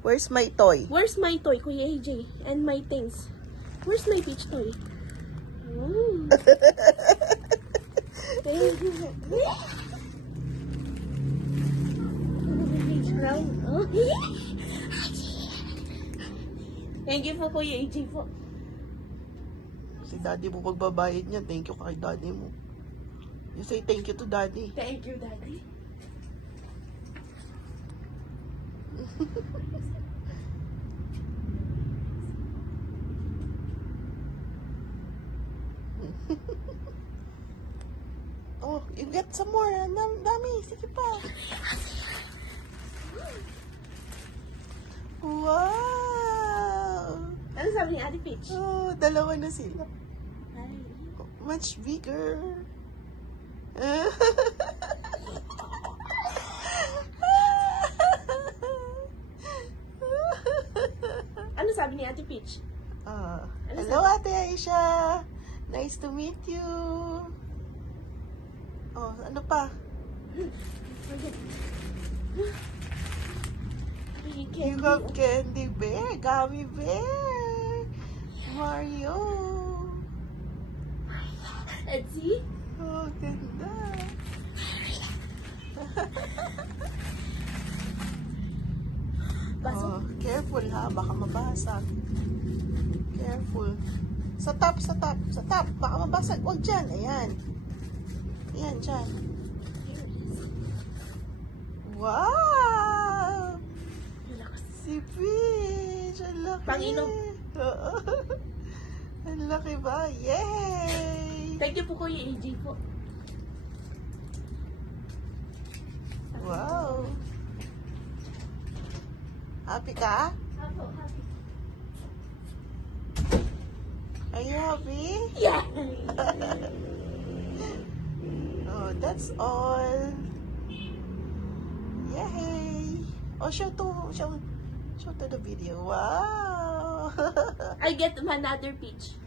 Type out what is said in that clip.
Where's my toy? Where's my toy, Kuya AJ? And my things. Where's my Peach toy? Mm. Thank you. Peach crown. Oh. Thank you po, Kuya AJ po. Si daddy mo magbabayad niya. Thank you kay daddy mo. You say thank you to daddy. Thank you, Daddy. Oh, you get some more. Dami. Sige pa. Wow! Ano sabi ni Ate Peach? Oh, dalawa na sila. Ay. Much bigger. Ano sabi ni Ate Peach? Hello, Ate Aisha. Nice to meet you. Oh, ano pa? You got candy bear, gummy bear, Mario. Etsy? Oh, ganda. Oh, careful ha, baka mabasag. Careful. Sa top. Baka mabasag. Huwag dyan. Ayan. Ayan, dyan. Wow! Si Peach! Ang laki. Panginom. Oo. Ang laki ba? Yay! Thank you po, Kuya AJ po. Wow! Happy ka? Happy. Are you happy? Yeah! Oh, that's all. Yay! Oh, show to the video. Wow! I get another Peach.